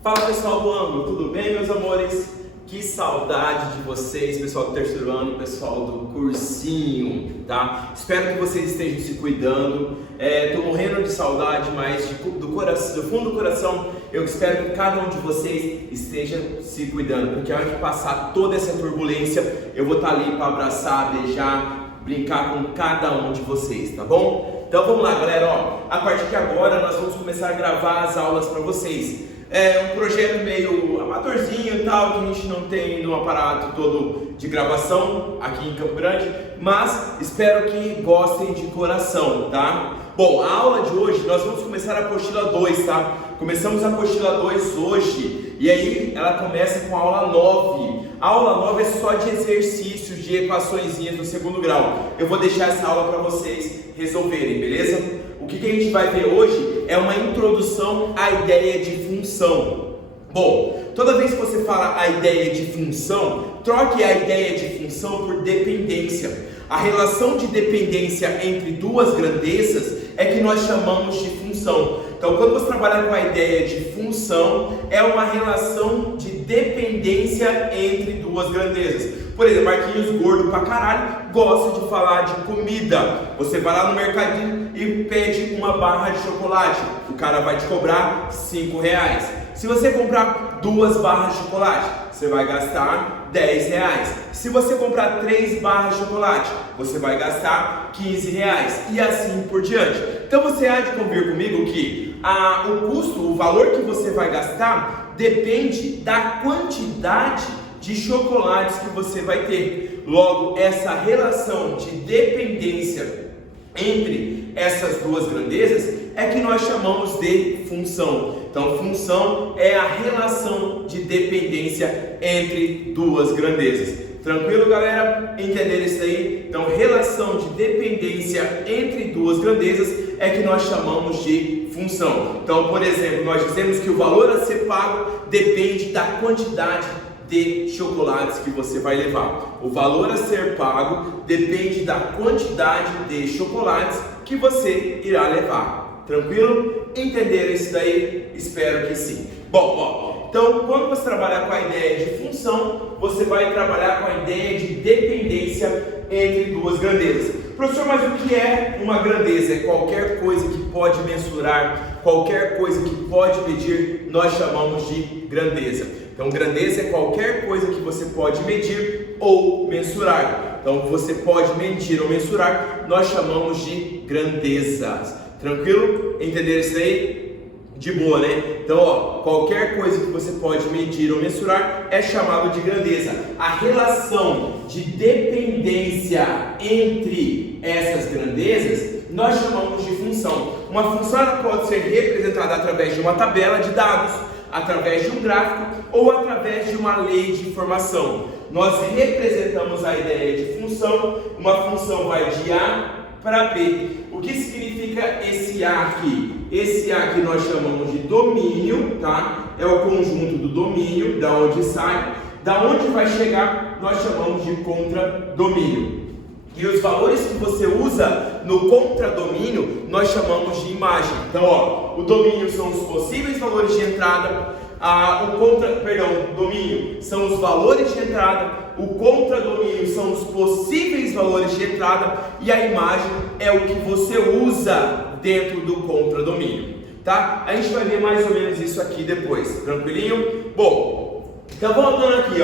Fala pessoal do ângulo, tudo bem meus amores? Que saudade de vocês, pessoal do terceiro ano, pessoal do cursinho, tá? Espero que vocês estejam se cuidando. Tô morrendo de saudade, mas do fundo do coração, eu espero que cada um de vocês esteja se cuidando, porque a hora que passar toda essa turbulência, eu vou estar ali para abraçar, beijar, brincar com cada um de vocês, tá bom? Então vamos lá, galera, a partir de agora nós vamos começar a gravar as aulas para vocês. É um projeto meio amadorzinho e tal, que a gente não tem um aparato todo de gravação aqui em Campo Grande, mas espero que gostem de coração, tá? Bom, a aula de hoje nós vamos começar a apostila 2, tá? Começamos a apostila 2 hoje e aí ela começa com a aula 9. A aula 9 é só de exercícios, de equaçõezinhas do segundo grau. Eu vou deixar essa aula para vocês resolverem, beleza? O que a gente vai ver hoje é uma introdução à ideia de função. Bom, toda vez que você fala a ideia de função, troque a ideia de função por dependência. A relação de dependência entre duas grandezas é que nós chamamos de função. Então, quando você trabalha com a ideia de função, é uma relação de dependência entre duas grandezas. Por exemplo, Marquinhos, gordo pra caralho, gosta de falar de comida. Você vai lá no mercadinho e pede uma barra de chocolate. O cara vai te cobrar R$5. Se você comprar 2 barras de chocolate, você vai gastar R$10. Se você comprar 3 barras de chocolate, você vai gastar R$15. E assim por diante. Então você há de convir comigo que o custo, o valor que você vai gastar, depende da quantidade de chocolates que você vai ter. Logo, essa relação de dependência entre essas duas grandezas é que nós chamamos de função. Então, função é a relação de dependência entre duas grandezas. Tranquilo, galera? Entenderam isso aí? Então, relação de dependência entre duas grandezas é que nós chamamos de função. Então, por exemplo, nós dizemos que o valor a ser pago depende da quantidade de chocolates que você vai levar. O valor a ser pago depende da quantidade de chocolates que você irá levar. Tranquilo? Entenderam isso daí? Espero que sim. Bom, então quando você trabalhar com a ideia de função, você vai trabalhar com a ideia de dependência entre duas grandezas. Professor, mas o que é uma grandeza? É qualquer coisa que pode mensurar, qualquer coisa que pode medir, nós chamamos de grandeza. Então, grandeza é qualquer coisa que você pode medir ou mensurar. Então, você pode medir ou mensurar, nós chamamos de grandezas. Tranquilo? Entenderam isso aí? De boa, né? Então, qualquer coisa que você pode medir ou mensurar é chamado de grandeza. A relação de dependência entre essas grandezas, nós chamamos de função. Uma função ela pode ser representada através de uma tabela de dados, através de um gráfico ou através de uma lei de informação. Nós representamos a ideia de função, uma função vai de A para B. O que significa esse A aqui? Esse A aqui nós chamamos de domínio, tá? É o conjunto do domínio, da onde sai, da onde vai chegar, nós chamamos de contradomínio. E os valores que você usa no contradomínio, nós chamamos de imagem. Então, o domínio são os possíveis valores de entrada, domínio são os valores de entrada, o contradomínio são os possíveis valores de entrada e a imagem é o que você usa dentro do contradomínio, tá? A gente vai ver mais ou menos isso aqui depois, tranquilinho? Bom, então voltando aqui,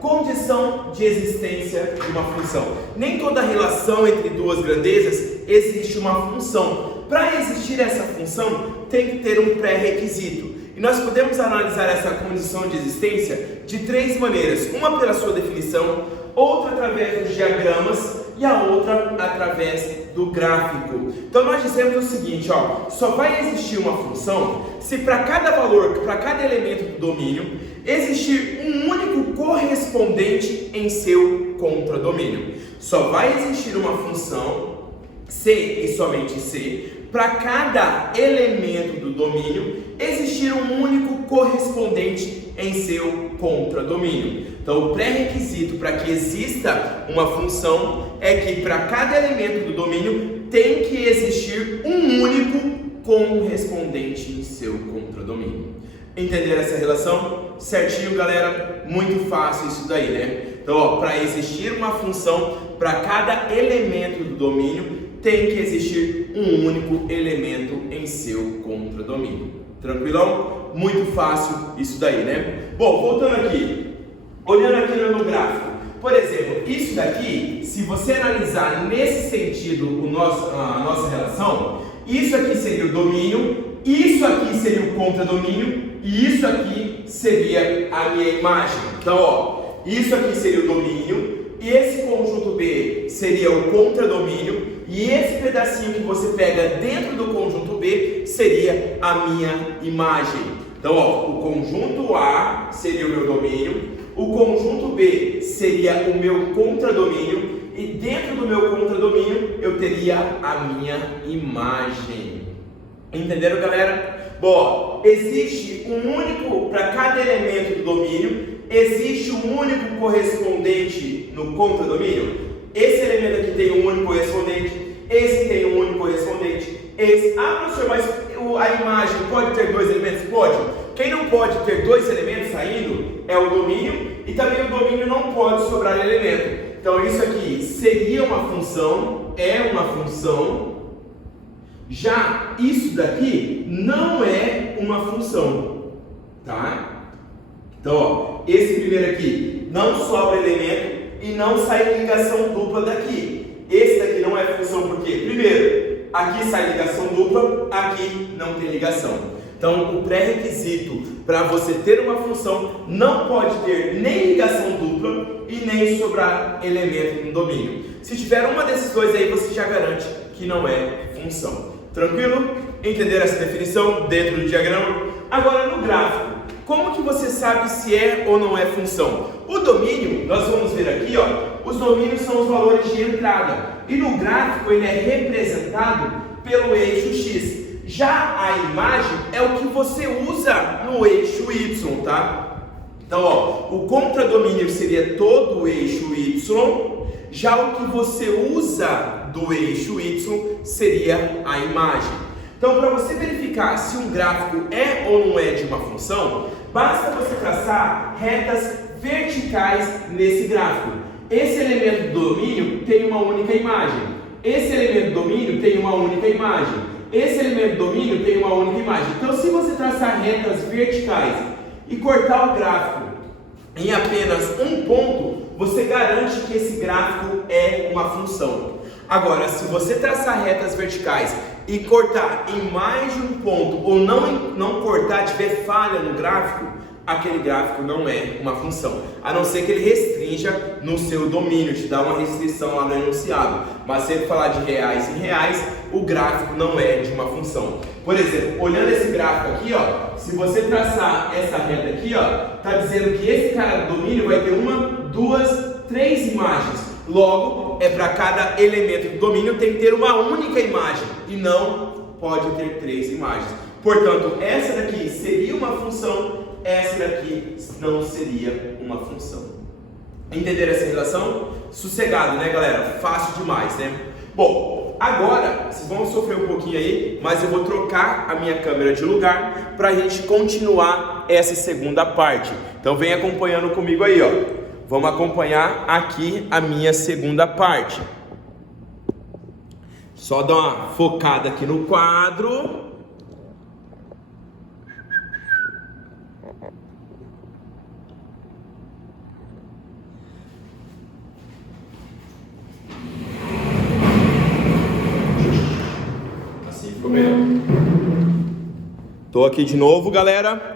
condição de existência de uma função. Nem toda relação entre duas grandezas existe uma função. Para existir essa função, tem que ter um pré-requisito. E nós podemos analisar essa condição de existência de 3 maneiras. Uma pela sua definição, outra através dos diagramas e a outra através do gráfico. Então nós dizemos o seguinte, só vai existir uma função se para cada valor, para cada elemento do domínio, existir um único correspondente em seu contradomínio. Só vai existir uma função se e somente se para cada elemento do domínio existir um único correspondente em seu contradomínio. Então, o pré-requisito para que exista uma função é que para cada elemento do domínio tem que existir um único correspondente em seu contradomínio. Entenderam essa relação? Certinho, galera? Muito fácil isso daí, né? Então, para existir uma função, para cada elemento do domínio, tem que existir um único elemento em seu contradomínio. Tranquilão? Muito fácil isso daí, né? Bom, voltando aqui, olhando aqui no gráfico, por exemplo, isso daqui, se você analisar nesse sentido a nossa relação, isso aqui seria o domínio, isso aqui seria o contradomínio e isso aqui seria a minha imagem. Então, ó, isso aqui seria o domínio, e esse conjunto B seria o contradomínio, e esse pedacinho que você pega dentro do conjunto B seria a minha imagem. Então, ó, o conjunto A seria o meu domínio, o conjunto B seria o meu contradomínio, e dentro do meu contradomínio eu teria a minha imagem. Entenderam, galera? Bom, existe um único, para cada elemento do domínio, existe um único correspondente no contradomínio. Esse elemento aqui tem um único correspondente, esse tem um único correspondente, esse... Ah, professor, mas a imagem pode ter dois elementos? Pode. Quem não pode ter dois elementos saindo é o domínio, e também o domínio não pode sobrar elemento. Então isso aqui seria uma função, é uma função. Já isso daqui não é uma função, tá? Então, ó, esse primeiro aqui não sobra elemento e não sai ligação dupla daqui. Esse daqui não é função porque, primeiro, aqui sai ligação dupla, aqui não tem ligação. Então, o pré-requisito para você ter uma função não pode ter nem ligação dupla e nem sobrar elemento no domínio. Se tiver uma desses dois aí, você já garante que não é função. Tranquilo? Entenderam essa definição dentro do diagrama? Agora no gráfico, como que você sabe se é ou não é função? O domínio, nós vamos ver aqui, ó, os domínios são os valores de entrada. E no gráfico ele é representado pelo eixo X. Já a imagem é o que você usa no eixo Y, tá? Então, ó, o contradomínio seria todo o eixo Y. Já o que você usa do eixo Y seria a imagem. Então, para você verificar se um gráfico é ou não é de uma função, basta você traçar retas verticais nesse gráfico. Esse elemento do domínio tem uma única imagem. Esse elemento do domínio tem uma única imagem. Esse elemento do domínio tem uma única imagem. Então, se você traçar retas verticais e cortar o gráfico em apenas um ponto, você garante que esse gráfico é uma função. Agora, se você traçar retas verticais e cortar em mais de um ponto, ou não cortar, tiver falha no gráfico, aquele gráfico não é uma função. A não ser que ele restrinja no seu domínio, te dá uma restrição lá no enunciado. Mas se ele falar de reais em reais, o gráfico não é de uma função. Por exemplo, olhando esse gráfico aqui, ó, se você traçar essa reta aqui, ó, tá dizendo que esse cara do domínio vai ter uma, duas, três imagens. Logo, para cada elemento do domínio tem que ter uma única imagem e não pode ter três imagens. Portanto, essa daqui seria uma função, essa daqui não seria uma função. Entenderam essa relação? Sossegado, né, galera? Fácil demais, né? Bom, agora, vocês vão sofrer um pouquinho aí, mas eu vou trocar a minha câmera de lugar para a gente continuar essa segunda parte. Então vem acompanhando comigo aí, ó. Vamos acompanhar aqui a minha segunda parte. Só dar uma focada aqui no quadro. Assim ficou melhor. Tô aqui de novo, galera.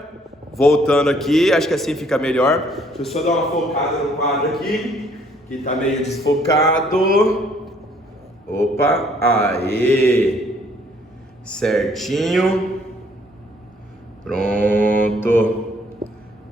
Voltando aqui, acho que assim fica melhor. Deixa eu só dar uma focada no quadro aqui, que tá meio desfocado. Opa, aê! Certinho. Pronto.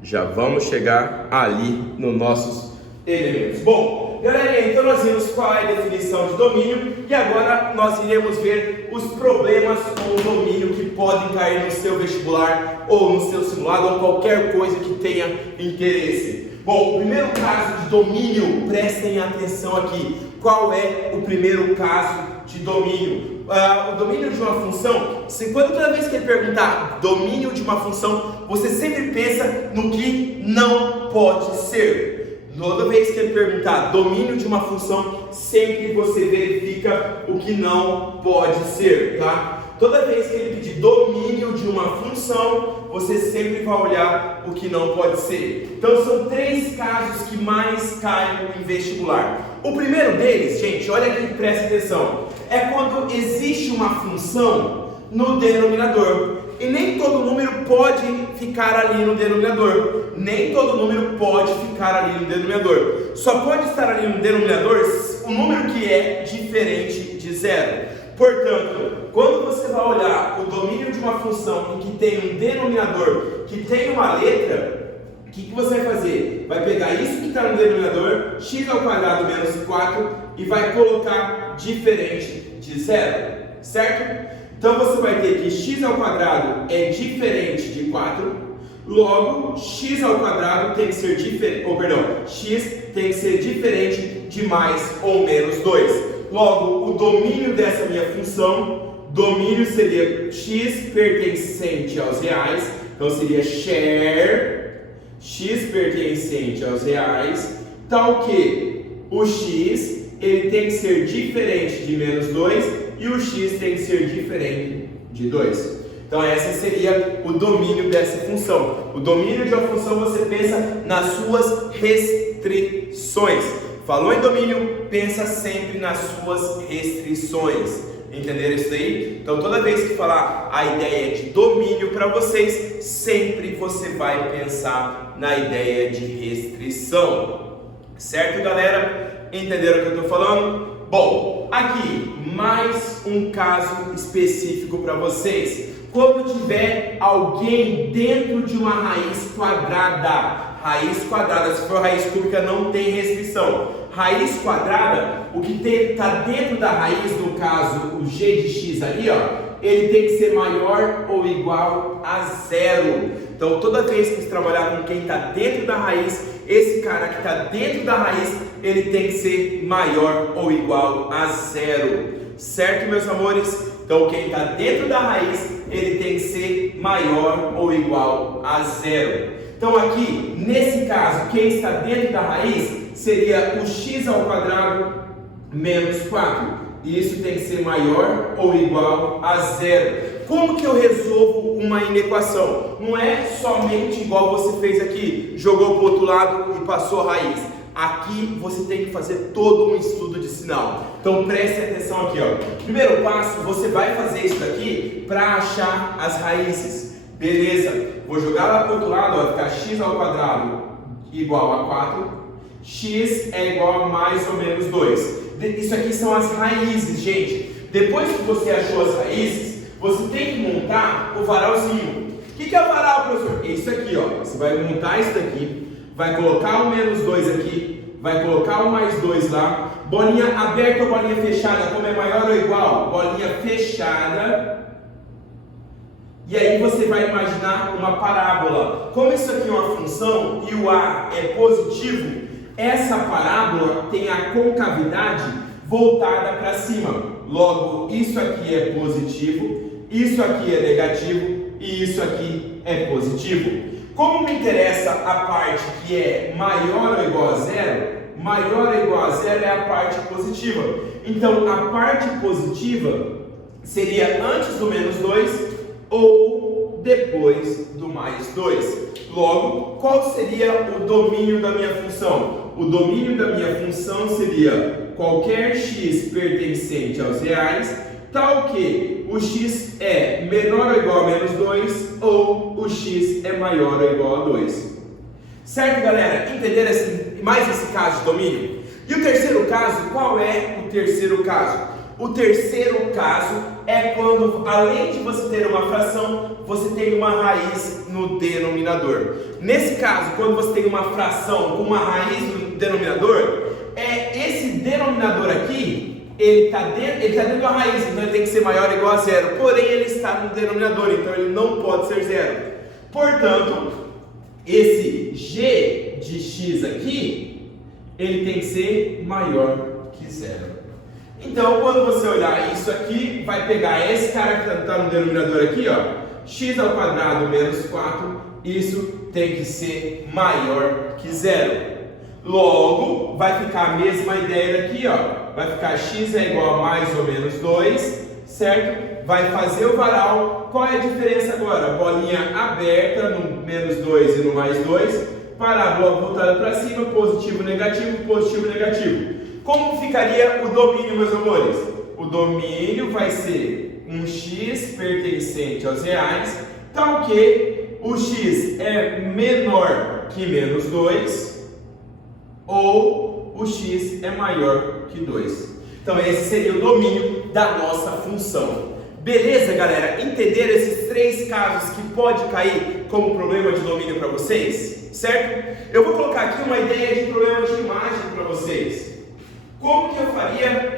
Já vamos chegar ali nos nossos elementos. Bom, galerinha, então nós vimos qual é a definição de domínio e agora nós iremos ver os problemas com o domínio que podem cair no seu vestibular ou no seu simulado ou qualquer coisa que tenha interesse. Bom, o primeiro caso de domínio, prestem atenção aqui. Qual é o primeiro caso de domínio. O domínio de uma função, toda vez que ele perguntar domínio de uma função, você sempre pensa no que não pode ser. Toda vez que ele perguntar domínio de uma função, sempre você verifica o que não pode ser, tá? Toda vez que ele pedir domínio de uma função, você sempre vai olhar o que não pode ser. Então são 3 casos que mais caem em vestibular. O primeiro deles, gente, olha aqui, presta atenção, é quando existe uma função no denominador. E nem todo número pode ficar ali no denominador. Nem todo número pode ficar ali no denominador. Só pode estar ali no denominador o número que é diferente de 0. Portanto, quando você vai olhar o domínio de uma função em que tem um denominador que tem uma letra, o que você vai fazer? Vai pegar isso que está no denominador, x² menos 4, e vai colocar diferente de 0, certo? Então você vai ter que x² é diferente de 4, logo x² tem que ser diferente, x tem que ser diferente de mais ou menos 2. Logo, o domínio dessa minha função, domínio seria x pertencente aos reais, então seria share x pertencente aos reais, tal que o x ele tem que ser diferente de menos 2 e o x tem que ser diferente de 2. Então esse seria o domínio dessa função. O domínio de uma função, você pensa nas suas restrições. Falou em domínio, pensa sempre nas suas restrições. Entenderam isso daí? Então toda vez que falar a ideia de domínio para vocês, sempre você vai pensar na ideia de restrição. Certo, galera? Entenderam o que eu estou falando? Bom, aqui mais um caso específico para vocês. Quando tiver alguém dentro de uma raiz quadrada, se for raiz cúbica não tem restrição. Raiz quadrada, o que está dentro da raiz, no caso o g de x ali, ó, ele tem que ser maior ou igual a 0. Então toda vez que você trabalhar com quem está dentro da raiz, esse cara que está dentro da raiz, ele tem que ser maior ou igual a 0. Certo, meus amores? Então quem está dentro da raiz, ele tem que ser maior ou igual a 0. Então aqui, nesse caso, quem está dentro da raiz seria o x² menos 4. E isso tem que ser maior ou igual a 0. Como que eu resolvo uma inequação? Não é somente igual você fez aqui, jogou para o outro lado e passou a raiz. Aqui você tem que fazer todo um estudo de sinal. Então preste atenção aqui, ó. Primeiro passo, você vai fazer isso daqui para achar as raízes. Beleza, vou jogar lá para o outro lado, vai ficar x² igual a 4, x é igual a mais ou menos 2. Isso aqui são as raízes, gente. Depois que você achou as raízes, você tem que montar o varalzinho. O que é o varal, professor? Isso aqui, ó. Você vai montar isso daqui, vai colocar o menos 2 aqui, vai colocar o mais 2 lá. Bolinha aberta ou bolinha fechada, como é maior ou igual? Bolinha fechada. E aí você vai imaginar uma parábola. Como isso aqui é uma função e o A é positivo, essa parábola tem a concavidade voltada para cima. Logo, isso aqui é positivo, isso aqui é negativo e isso aqui é positivo. Como me interessa a parte que é maior ou igual a 0, maior ou igual a 0 é a parte positiva. Então, a parte positiva seria antes do menos 2 ou depois do mais 2. Logo, qual seria o domínio da minha função? O domínio da minha função seria qualquer x pertencente aos reais, tal que o x é menor ou igual a menos 2 ou o x é maior ou igual a 2. Certo, galera? Entenderam mais esse caso de domínio? E o terceiro caso, qual é o terceiro caso? O terceiro caso é quando, além de você ter uma fração, você tem uma raiz no denominador. Nesse caso, quando você tem uma fração com uma raiz no denominador, esse denominador aqui, ele está dentro da raiz, então ele tem que ser maior ou igual a 0. Porém, ele está no denominador, então ele não pode ser 0. Portanto, esse g de x aqui, ele tem que ser maior que 0. Então, quando você olhar isso aqui, vai pegar esse cara que está no denominador aqui, ó, x ao quadrado menos 4, isso tem que ser maior que zero. Logo, vai ficar a mesma ideia daqui, ó, vai ficar x é igual a mais ou menos 2, certo? Vai fazer o varal. Qual é a diferença agora? Bolinha aberta no menos 2 e no mais 2, parábola voltada para cima, positivo, negativo, positivo, negativo. Como ficaria o domínio, meus amores? O domínio vai ser um x pertencente aos reais, tal que o x é menor que menos 2 ou o x é maior que 2. Então esse seria o domínio da nossa função. Beleza, galera? Entenderam esses 3 casos que pode cair como problema de domínio para vocês? Certo? Eu vou colocar aqui uma ideia de problema de imagem para vocês. Como que eu faria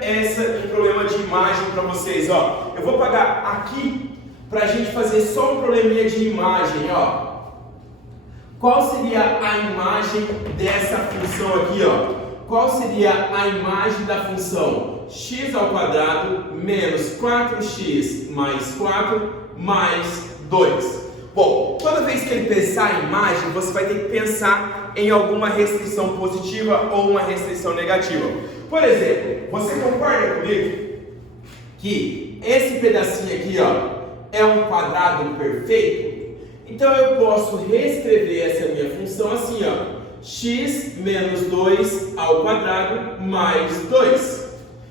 um problema de imagem para vocês? Ó, eu vou pagar aqui para a gente fazer só um probleminha de imagem. Ó. Qual seria a imagem dessa função aqui? Ó? Qual seria a imagem da função x ao quadrado menos 4x mais 4 mais 2? Bom, toda vez que ele pensar em imagem, você vai ter que pensar em alguma restrição positiva ou uma restrição negativa. Por exemplo, você concorda comigo que esse pedacinho aqui, ó, é um quadrado perfeito? Então eu posso reescrever essa minha função assim, ó, x menos 2 ao quadrado mais 2,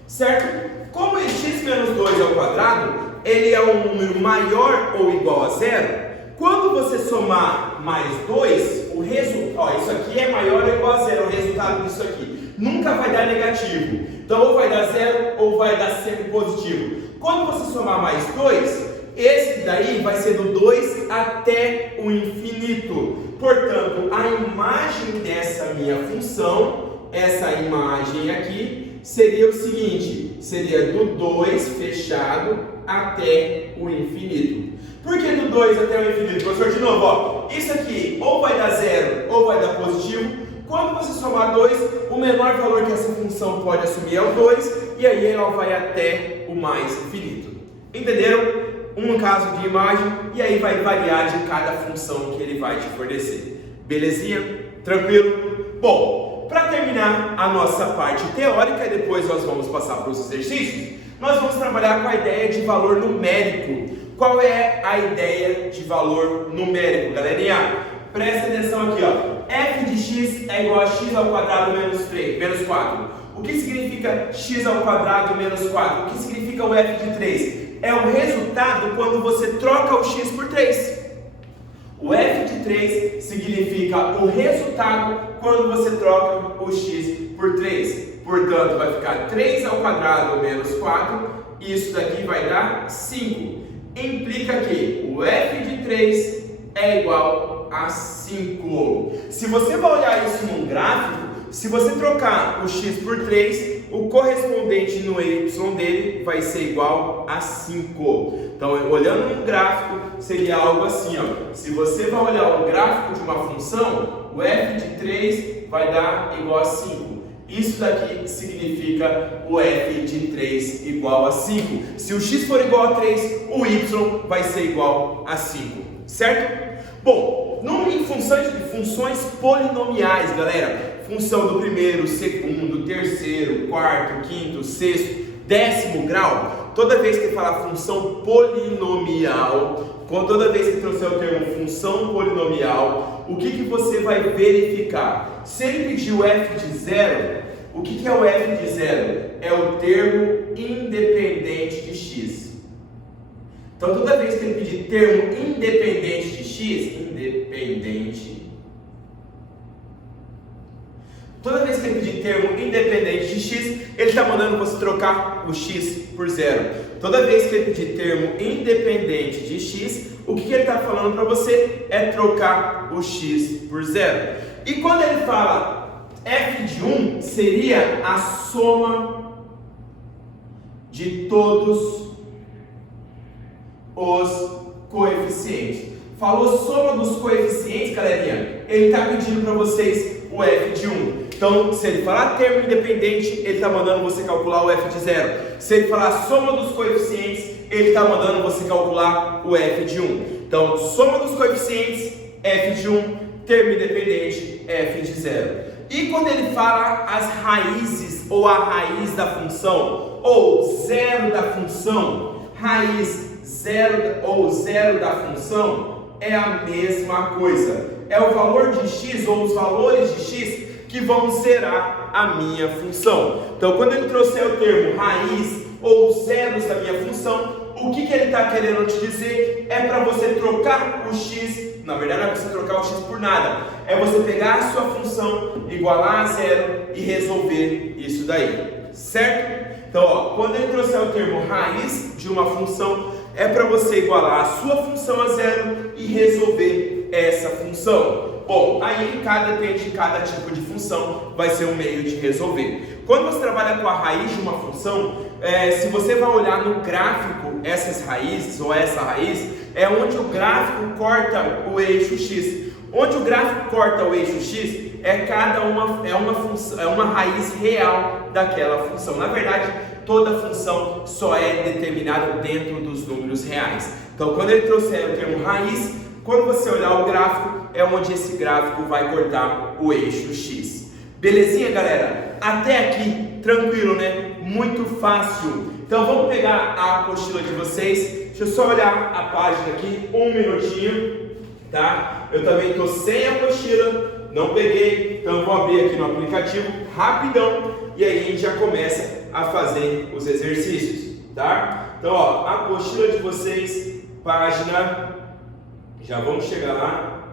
certo? Como x menos 2 ao quadrado, ele é um número maior ou igual a zero, quando você somar mais 2, o resultado, isso aqui é maior ou igual a zero, o resultado disso aqui nunca vai dar negativo. Então ou vai dar zero ou vai dar sempre positivo. Quando você somar mais 2, esse daí vai ser do 2 até o infinito. Portanto, a imagem dessa minha função, essa imagem aqui, seria o seguinte, seria do 2 fechado até o infinito. Por que do 2 até o infinito? Professor, de novo, ó, isso aqui ou vai dar zero ou vai dar positivo. Quando você somar 2, o menor valor que essa função pode assumir é o 2, e aí ela vai até o mais infinito. Entenderam? Um caso de imagem, e aí vai variar de cada função que ele vai te fornecer. Belezinha? Tranquilo? Bom, para terminar a nossa parte teórica, e depois nós vamos passar para os exercícios, nós vamos trabalhar com a ideia de valor numérico. Qual é a ideia de valor numérico, galerinha? Presta atenção aqui, ó. F de x é igual a x ao quadrado menos 4. O que significa x ao quadrado menos 4? O que significa o f de 3? É o resultado quando você troca o x por 3. O f de 3 significa o resultado quando você troca o x por 3. Portanto, vai ficar 3 ao quadrado menos 4. Isso daqui vai dar 5. Implica que o f de 3 é igual a 5. Se você vai olhar isso num gráfico, se você trocar o x por 3, o correspondente no y dele vai ser igual a 5. Então, olhando num gráfico, seria algo assim, ó. Se você vai olhar o gráfico de uma função, o f de 3 vai dar igual a 5. Isso daqui significa o f de 3 igual a 5. Se o x for igual a 3, o y vai ser igual a 5. Certo? Bom, em funções polinomiais, galera, função do primeiro, segundo, terceiro, quarto, quinto, sexto, 10º grau, toda vez que falar função polinomial, toda vez que trouxer o termo função polinomial, o que você vai verificar? Se ele pedir o f de 0, o que é o f de 0? É o termo independente de x. Então, toda vez que ele pedir termo independente de x, toda vez que ele pedir termo independente de x, ele está mandando você trocar o x por 0. Toda vez que ele pedir termo independente de x, o que ele está falando para você é trocar o x por 0. E quando ele fala f de 1, seria a soma de todos os coeficientes. Falou soma dos coeficientes, galerinha, ele está pedindo para vocês o f de 1. Então, se ele falar termo independente, ele está mandando você calcular o f de 0. Se ele falar soma dos coeficientes, ele está mandando você calcular o f de 1. Então, soma dos coeficientes, f de 1, termo independente, f de 0. E quando ele fala as raízes ou a raiz da função, ou zero da função, raiz zero ou zero da função, é a mesma coisa. É o valor de x ou os valores de x que vão zerar a minha função. Então, quando ele trouxer o termo raiz ou zeros da minha função, o que ele está querendo te dizer é para você trocar o x, na verdade não é para você trocar o x por nada, é você pegar a sua função, igualar a zero e resolver isso daí, certo? Então, ó, quando ele trouxer o termo raiz de uma função, é para você igualar a sua função a zero e resolver essa função. Bom, aí depende de cada tipo de função, vai ser um meio de resolver. Quando você trabalha com a raiz de uma função, se você vai olhar no gráfico essas raízes ou essa raiz, é onde o gráfico corta o eixo x. Onde o gráfico corta o eixo x é uma raiz real daquela função. Na verdade, toda função só é determinada dentro dos números reais. Então, quando ele trouxer o termo raiz, quando você olhar o gráfico, é onde esse gráfico vai cortar o eixo x. Belezinha, galera? Até aqui, tranquilo, né? Muito fácil. Então, vamos pegar a apostila de vocês. Deixa eu só olhar a página aqui, um minutinho, tá? Eu também estou sem a apostila, não peguei, então eu vou abrir aqui no aplicativo rapidão e aí a gente já começa a fazer os exercícios, tá? Então, ó, a apostila de vocês, página, já vamos chegar lá.